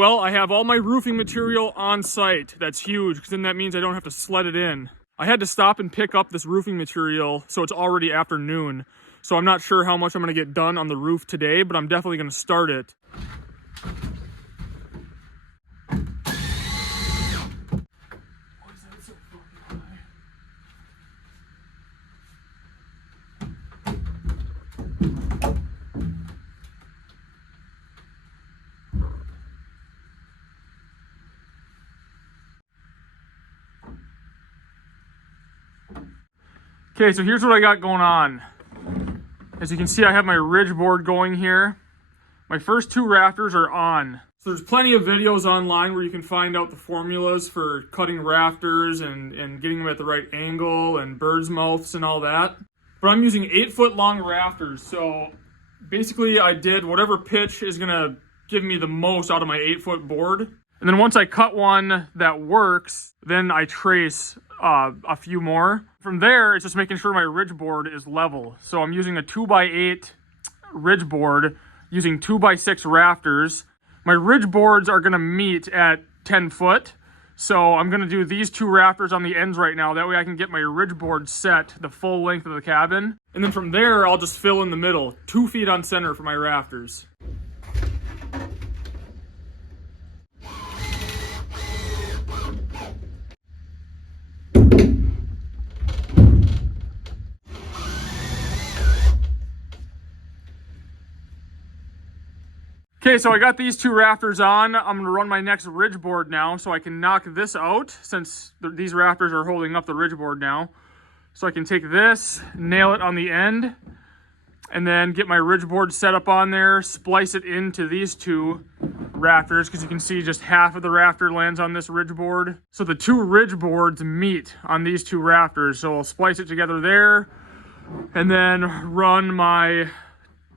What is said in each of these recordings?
Well, I have all my roofing material on site. That's huge, because then that means I don't have to sled it in. I had to stop and pick up this roofing material, so it's already afternoon. So I'm not sure how much I'm going to get done on the roof today, but I'm definitely going to start it. Okay, so here's what I got going on. As you can see, I have my ridge board going here. My first two rafters are on. So there's plenty of videos online where you can find out the formulas for cutting rafters and getting them at the right angle and bird's mouths and all that. But I'm using 8-foot long rafters. So basically I did whatever pitch is gonna give me the most out of my 8-foot board. And then once I cut one that works, then I trace a few more. From there, it's just making sure my ridge board is level. So I'm using a 2x8 ridge board using 2x6 rafters. My ridge boards are gonna meet at 10 foot. So I'm gonna do these two rafters on the ends right now. That way I can get my ridge board set the full length of the cabin. And then from there, I'll just fill in the middle, 2 feet on center for my rafters. Okay, so I got these two rafters on. I'm gonna run my next ridge board now so I can knock this out since these rafters are holding up the ridge board now. So I can take this, nail it on the end, and then get my ridge board set up on there, splice it into these two rafters, because you can see just half of the rafter lands on this ridge board. So the two ridge boards meet on these two rafters. So I'll splice it together there, and then run my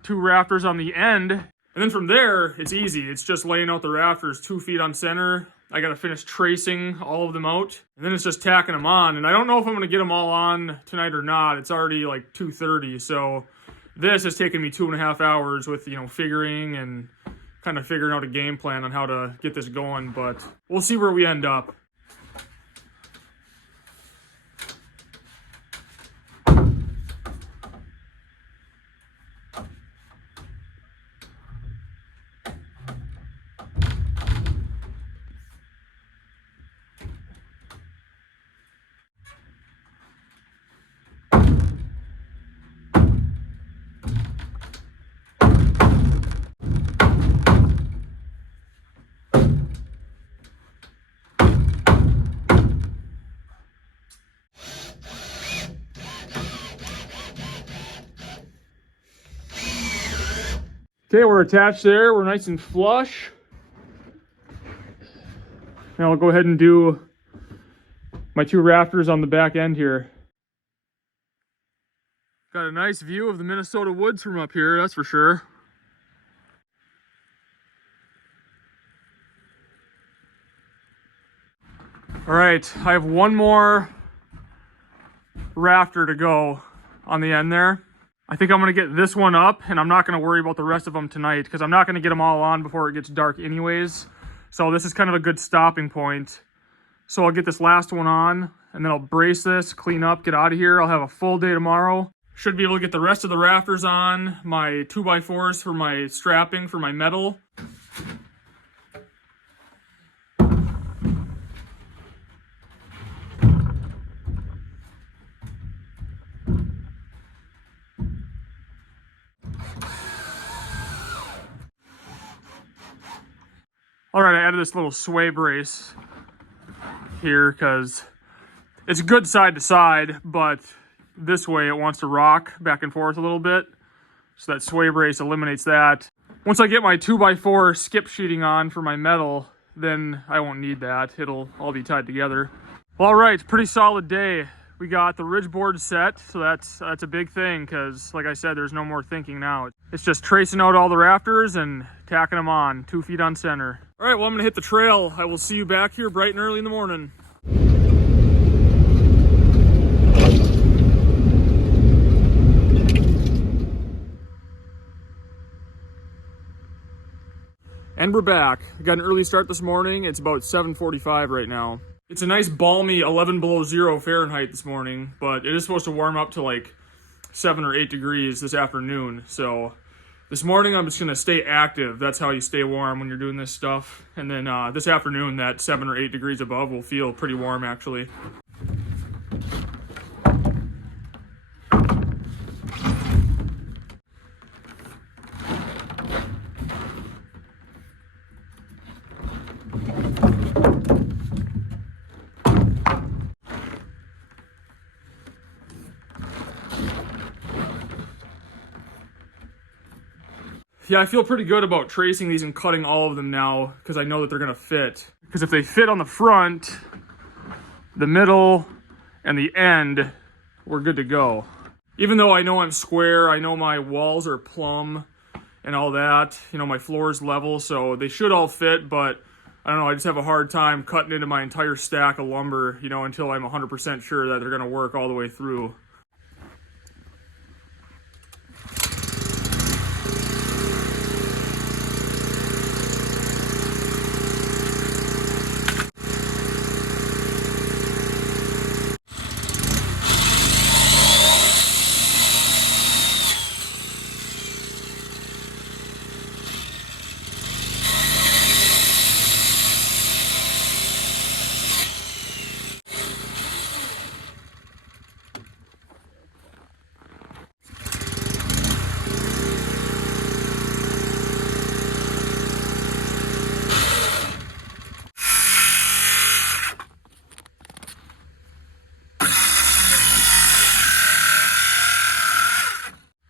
two rafters on the end. And then from there, it's easy. It's just laying out the rafters 2 feet on center. I gotta finish tracing all of them out. And then it's just tacking them on. And I don't know if I'm gonna get them all on tonight or not. It's already like 2:30. So this has taken me 2.5 hours with, figuring and kind of figuring out a game plan on how to get this going. But we'll see where we end up. Okay, we're attached there. We're nice and flush. Now I'll go ahead and do my two rafters on the back end here. Got a nice view of the Minnesota woods from up here, that's for sure. All right, I have one more rafter to go on the end there. I think I'm gonna get this one up, and I'm not gonna worry about the rest of them tonight because I'm not gonna get them all on before it gets dark anyways. So this is kind of a good stopping point. So I'll get this last one on, and then I'll brace this, clean up, get out of here. I'll have a full day tomorrow. Should be able to get the rest of the rafters on, my 2x4s for my strapping for my metal. All right, I added this little sway brace here because it's good side to side, but this way it wants to rock back and forth a little bit. So that sway brace eliminates that. Once I get my 2x4 skip sheeting on for my metal, then I won't need that. It'll all be tied together. Well, all right, pretty solid day. We got the ridge board set, so that's a big thing because, like I said, there's no more thinking now. It's just tracing out all the rafters and tacking them on, 2 feet on center. All right, well, I'm gonna hit the trail. I will see you back here bright and early in the morning. And we're back. We got an early start this morning. It's about 7:45 right now. It's a nice balmy 11 below zero Fahrenheit this morning, but it is supposed to warm up to like 7 or 8 degrees this afternoon. So this morning I'm just gonna stay active. That's how you stay warm when you're doing this stuff. And then this afternoon, that 7 or 8 degrees above will feel pretty warm actually. Yeah, I feel pretty good about tracing these and cutting all of them now because I know that they're gonna fit. Because if they fit on the front, the middle, and the end, we're good to go. Even though I know I'm square, I know my walls are plumb and all that, you know, my floor's level, so they should all fit, but I don't know, I just have a hard time cutting into my entire stack of lumber, you know, until I'm 100% sure that they're gonna work all the way through.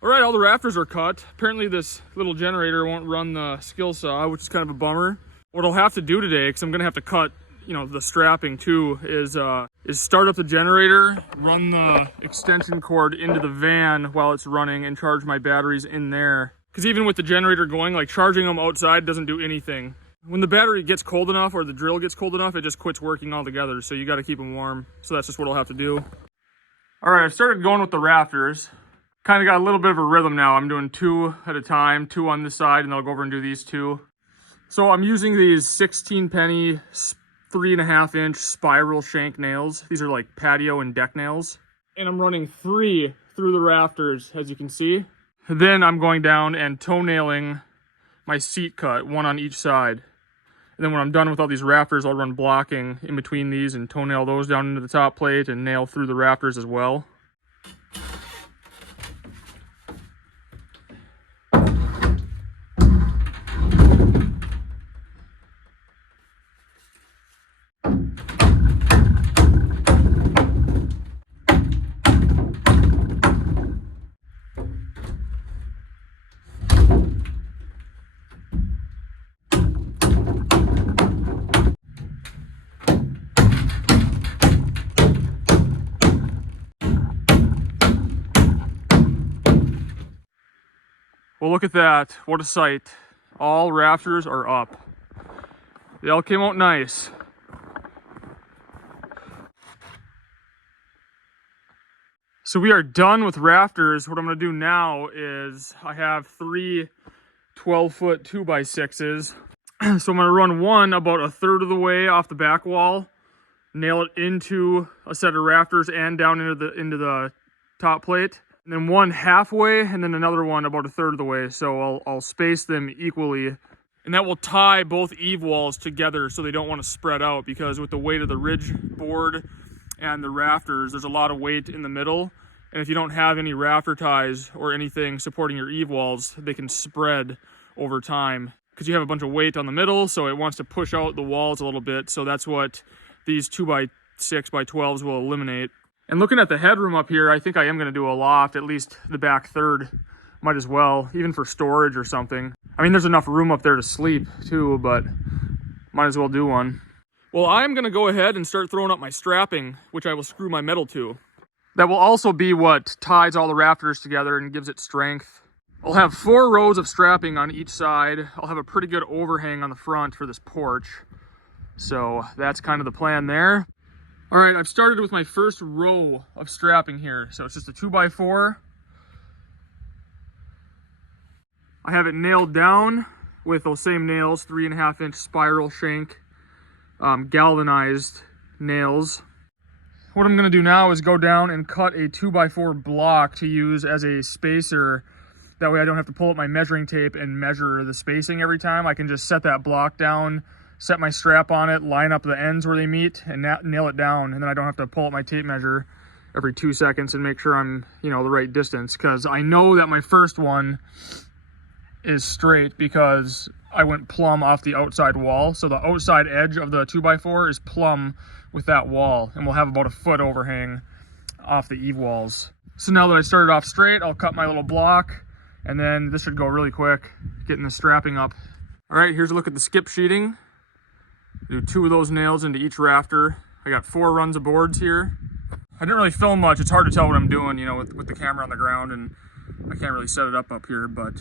All right, all the rafters are cut. Apparently this little generator won't run the skill saw, which is kind of a bummer. What I'll have to do today, because I'm gonna have to cut, you know, the strapping too, is start up the generator, run the extension cord into the van while it's running, and charge my batteries in there. Because even with the generator going, like charging them outside doesn't do anything. When the battery gets cold enough or the drill gets cold enough, it just quits working altogether. So you got to keep them warm. So that's just what I'll have to do. All right, I've started going with the rafters. Kind of got a little bit of a rhythm now. I'm doing 2 at a time, 2 on this side, and then I'll go over and do these 2. So I'm using these 16 penny 3.5 inch spiral shank nails. These are like patio and deck nails. And I'm running 3 through the rafters, as you can see. Then I'm going down and toenailing my seat cut, 1 on each side. And then when I'm done with all these rafters, I'll run blocking in between these and toenail those down into the top plate and nail through the rafters as well. Well, look at that. What a sight. All rafters are up. They all came out nice. So we are done with rafters. What I'm going to do now is I have 3 12-foot 2x6s. So I'm going to run one about 1/3 of the way off the back wall, nail it into a set of rafters and down into the top plate. And then one halfway, and then another one about 1/3 of the way. So I'll space them equally. And that will tie both eave walls together so they don't want to spread out, because with the weight of the ridge board and the rafters, there's a lot of weight in the middle. And if you don't have any rafter ties or anything supporting your eave walls, they can spread over time because you have a bunch of weight on the middle, so it wants to push out the walls a little bit. So that's what these 2x6x12s will eliminate. And looking at the headroom up here, I think I am going to do a loft, at least the back third. Might as well, even for storage or something. I mean, there's enough room up there to sleep too, but might as well do one. Well, I'm going to go ahead and start throwing up my strapping, which I will screw my metal to. That will also be what ties all the rafters together and gives it strength. I'll have 4 rows of strapping on each side. I'll have a pretty good overhang on the front for this porch. So that's kind of the plan there. All right, I've started with my first row of strapping here. So it's just a 2x4. I have it nailed down with those same nails, 3.5-inch spiral shank, galvanized nails. What I'm gonna do now is go down and cut a 2x4 block to use as a spacer. That way I don't have to pull up my measuring tape and measure the spacing every time. I can just set that block down, set my strap on it, line up the ends where they meet, and nail it down. And then I don't have to pull up my tape measure every 2 seconds and make sure I'm, the right distance. Because I know that my first one is straight because I went plumb off the outside wall. So the outside edge of the 2x4 is plumb with that wall. And we'll have about a foot overhang off the eave walls. So now that I started off straight, I'll cut my little block. And then this should go really quick, getting the strapping up. All right, here's a look at the skip sheeting. Do 2 of those nails into each rafter. I got 4 runs of boards here. I didn't really film much. It's hard to tell what I'm doing, with the camera on the ground, and I can't really set it up here, but.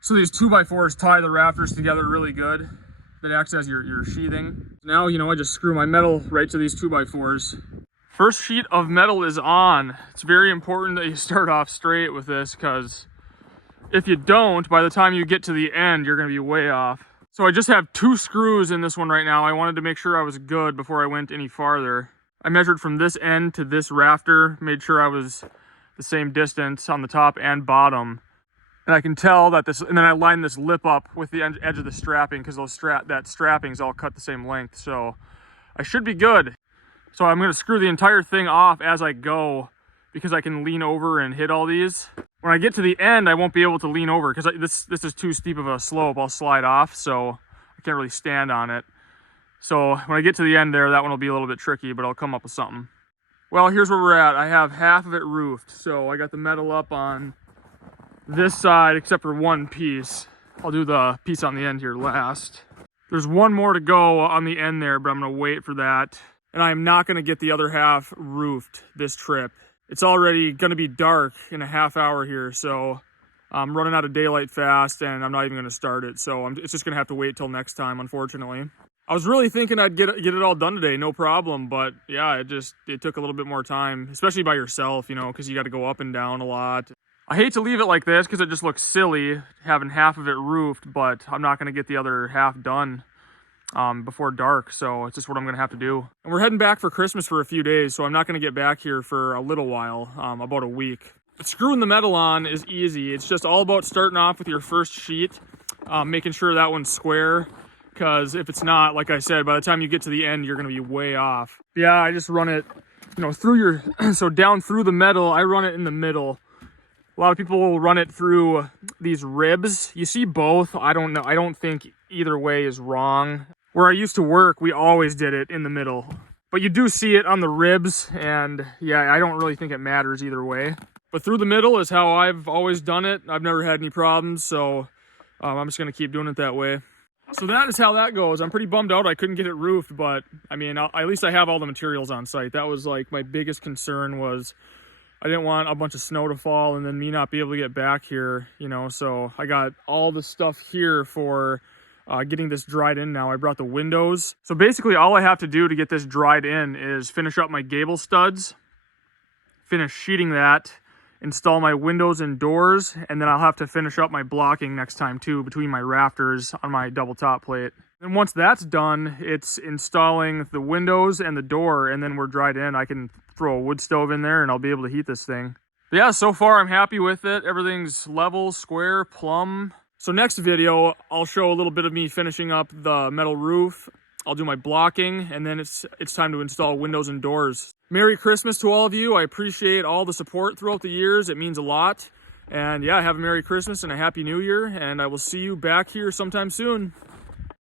So these 2x4s tie the rafters together really good. That acts as your sheathing. Now, I just screw my metal right to these 2x4s. First sheet of metal is on. It's very important that you start off straight with this, because if you don't, by the time you get to the end, you're gonna be way off. So I just have 2 screws in this one right now. I wanted to make sure I was good before I went any farther. I measured from this end to this rafter, made sure I was the same distance on the top and bottom. And I can tell that and then I line this lip up with the edge of the strapping, because that strapping's all cut the same length. So I should be good. So I'm gonna screw the entire thing off as I go, because I can lean over and hit all these. When I get to the end, I won't be able to lean over because this is too steep of a slope. I'll slide off, so I can't really stand on it. So when I get to the end there, that one will be a little bit tricky, but I'll come up with something. Well, here's where we're at. I have half of it roofed. So I got the metal up on this side, except for one piece. I'll do the piece on the end here last. There's one more to go on the end there, but I'm gonna wait for that. And I'm not gonna get the other half roofed this trip. It's already going to be dark in a half hour here, so I'm running out of daylight fast, and I'm not even going to start it. So it's just going to have to wait till next time, unfortunately. I was really thinking I'd get it all done today, no problem. But yeah, it took a little bit more time, especially by yourself, because you got to go up and down a lot. I hate to leave it like this because it just looks silly having half of it roofed, but I'm not going to get the other half done before dark, so it's just what I'm gonna have to do. And we're heading back for Christmas for a few days, so I'm not gonna get back here for a little while, about a week. But screwing the metal on is easy. It's just all about starting off with your first sheet, making sure that one's square, because if it's not, like I said, by the time you get to the end, you're gonna be way off. Yeah, I just run it, through so down through the metal, I run it in the middle. A lot of people will run it through these ribs. You see both. I don't know. I don't think either way is wrong. Where I used to work, we always did it in the middle. But you do see it on the ribs, and yeah, I don't really think it matters either way. But through the middle is how I've always done it. I've never had any problems, so I'm just gonna keep doing it that way. So that is how that goes. I'm pretty bummed out I couldn't get it roofed, but I mean, at least I have all the materials on site. That was like my biggest concern was I didn't want a bunch of snow to fall and then me not be able to get back here, so I got all the stuff here for getting this dried in now. I brought the windows. So basically all I have to do to get this dried in is finish up my gable studs, finish sheeting that, install my windows and doors, and then I'll have to finish up my blocking next time too, between my rafters on my double top plate. And once that's done, it's installing the windows and the door, and then we're dried in. I can throw a wood stove in there and I'll be able to heat this thing. But yeah, so far I'm happy with it. Everything's level, square, plumb. So next video, I'll show a little bit of me finishing up the metal roof. I'll do my blocking, and then it's time to install windows and doors. Merry Christmas to all of you. I appreciate all the support throughout the years. It means a lot. And yeah, have a Merry Christmas and a Happy New Year, and I will see you back here sometime soon.